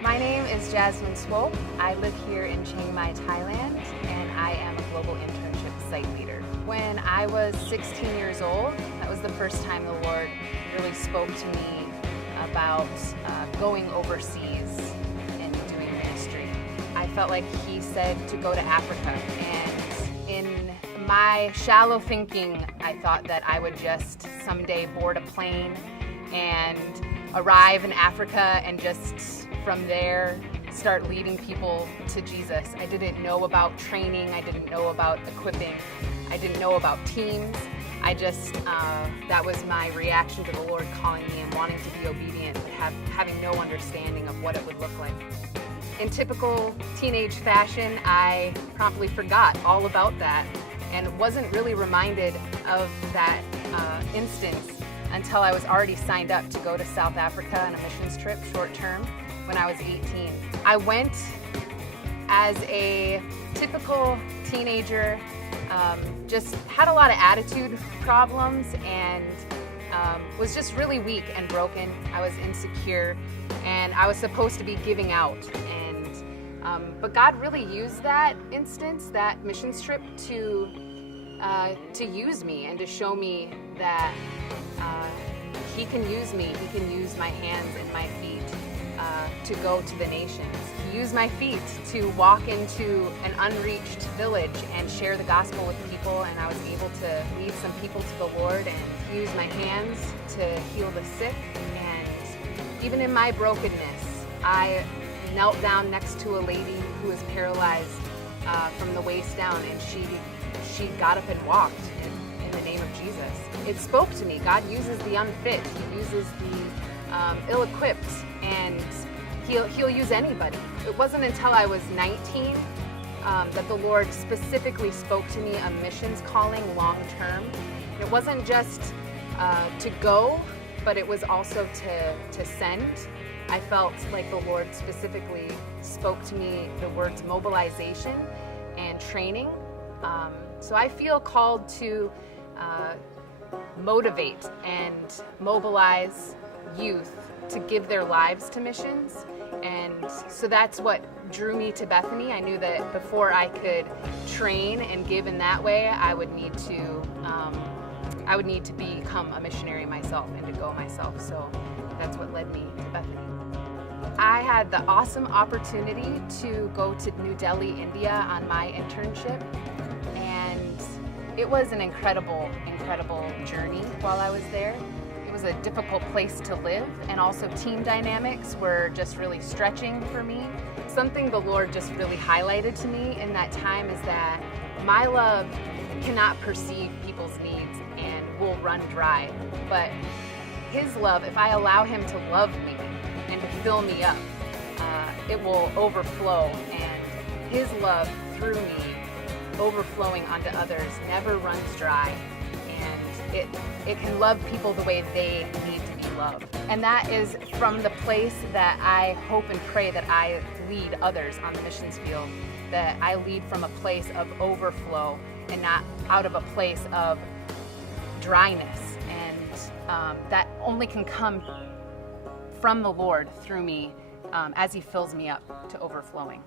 My name is Jasmine. I live here in Chiang Mai, Thailand, and I am a global internship site leader. When I was 16 years old, that was the first time the Lord really spoke to me about going overseas and doing ministry. I felt like He said to go to Africa, and in my shallow thinking, I thought that I would just someday board a plane and arrive in Africa and just from there start leading people to Jesus. I didn't know about training, I didn't know about equipping, I didn't know about teams. I just, that was my reaction to the Lord calling me and wanting to be obedient, but having no understanding of what it would look like. In typical teenage fashion, I promptly forgot all about that and wasn't really reminded of that instance until I was already signed up to go to South Africa on a missions trip, short term, when I was 18. I went as a typical teenager, just had a lot of attitude problems and was just really weak and broken. I was insecure and I was supposed to be giving out. But God really used that instance, that missions trip, to use me and to show me that He can use me. He can use my hands and my feet to go to the nations. He used my feet to walk into an unreached village and share the gospel with people, and I was able to lead some people to the Lord, and use my hands to heal the sick. And even in my brokenness, I knelt down next to a lady who was paralyzed from the waist down, and she got up and walked in the name of Jesus. It spoke to me. God uses the unfit. He uses the ill-equipped, and he'll use anybody. It wasn't until I was 19 that the Lord specifically spoke to me a missions calling long-term. It wasn't just to go, but it was also to send. I felt like the Lord specifically spoke to me the words mobilization and training. So I feel called to motivate and mobilize youth to give their lives to missions. And so that's what drew me to Bethany. I knew that before I could train and give in that way, I would need to become a missionary myself and to go myself. So that's what led me to Bethany. I had the awesome opportunity to go to New Delhi, India on my internship, and it was an incredible journey while I was there. It was a difficult place to live, and also team dynamics were just really stretching for me. Something the Lord just really highlighted to me in that time is that my love cannot perceive people's needs and will run dry, but His love, if I allow Him to love me and to fill me up, it will overflow, and His love through me overflowing onto others never runs dry, and it can love people the way they need to be loved. And that is from the place that I hope and pray that I lead others on the missions field, that I lead from a place of overflow and not out of a place of dryness, and that only can come from the Lord through me as He fills me up to overflowing.